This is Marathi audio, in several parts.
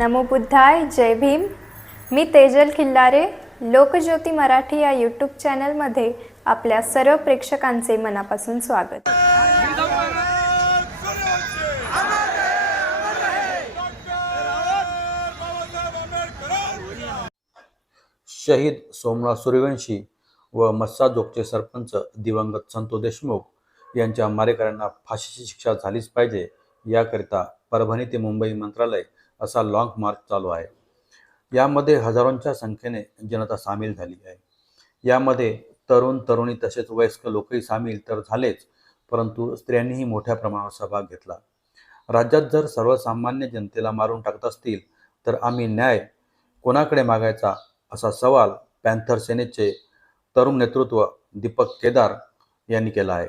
नमो बुद्धाय जय भीम. मी तेजल खिल्लारे लोकज्योती मराठी या यूट्यूब चॅनलमध्ये आपल्या सर्व प्रेक्षकांचे मनापासून स्वागत. शहीद सोमनाथ सूर्यवंशी व मस्साजोगचे सरपंच दिवंगत संतो देशमुख यांच्या मारेकऱ्यांना फाशीची शिक्षा झालीच पाहिजे याकरिता परभणी ते मुंबई मंत्रालय असा लाँग मार्च चालू आहे. यामध्ये हजारोंच्या संख्येने जनता सामील झाली आहे. यामध्ये तरुण तरुणी तसेच वयस्क लोकही सामील तर झालेच परंतु स्त्रियांनीही मोठ्या प्रमाणावर सहभाग घेतला. राज्यात जर सर्वसामान्य जनतेला मारून टाकत असतील तर आम्ही न्याय कोणाकडे मागायचा असा सवाल पॅन्थर सेनेचे तरुण नेतृत्व दीपक केदार यांनी केला आहे.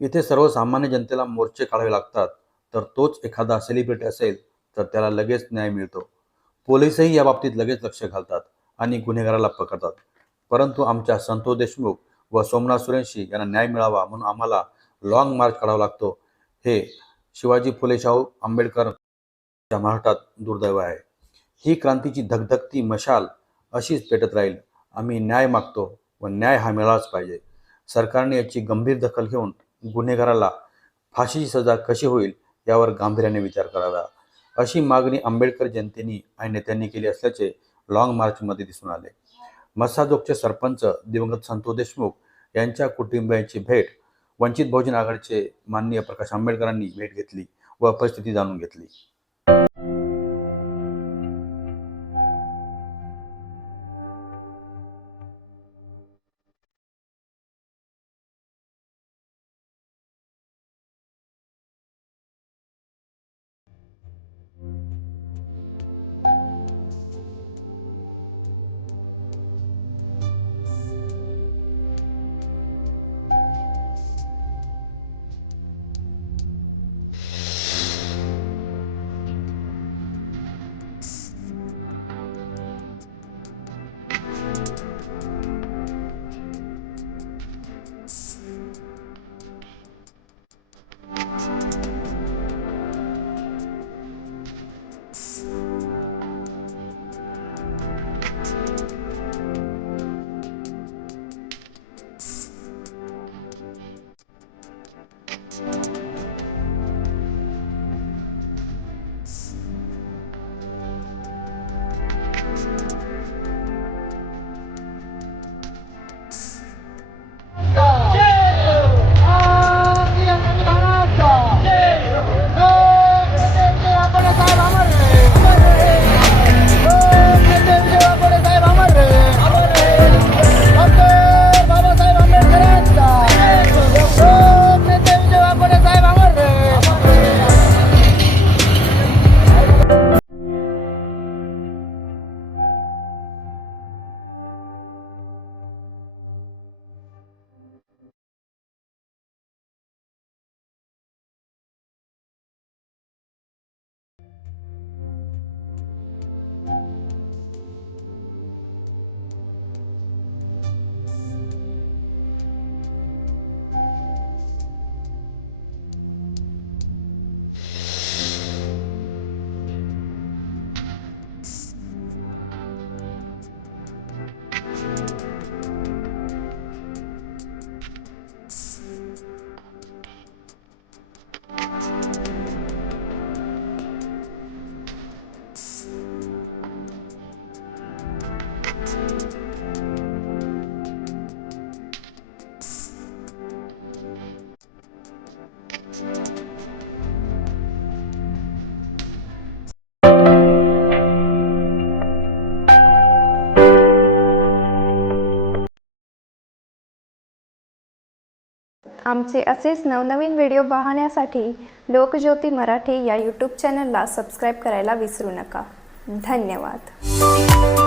इथे सर्वसामान्य जनतेला मोर्चे काढावे लागतात तर तोच एखादा सेलिब्रिटी असेल तर त्याला लगेच न्याय मिळतो. पोलीसही या बाबतीत लगेच लक्ष घालतात आणि गुन्हेगाराला पकडतात. परंतु आमच्या संतोष देशमुख व सोमनाथ सुरेंशी यांना न्याय मिळावा म्हणून आम्हाला लॉंग मार्च काढावा लागतो. हे शिवाजी फुले शाहू आंबेडकर महाराष्ट्रात दुर्दैव आहे. ही क्रांतीची धगधगती मशाल अशीच पेटत राहील. आम्ही न्याय मागतो व न्याय हा मिळालाच पाहिजे. सरकारने याची गंभीर दखल घेऊन गुन्हेगाराला फाशीची सजा कशी होईल यावर गांभीर्याने विचार करावा. अशी मागणी आंबेडकर जनतेनी आणि नेत्यांनी केली असल्याचे लाँग मार्चमध्ये दिसून आले. मस्साजोगचे सरपंच दिवंगत संतोष देशमुख यांच्या कुटुंबियांची भेट वंचित बहुजन आघाडीचे माननीय प्रकाश आंबेडकरांनी भेट घेतली व परिस्थिती जाणून घेतली. आमचे असेच नवनवीन व्हिडिओ पाहण्यासाठी लोकज्योती मराठी या यूट्यूब चॅनलला सबस्क्राईब करायला विसरू नका. धन्यवाद.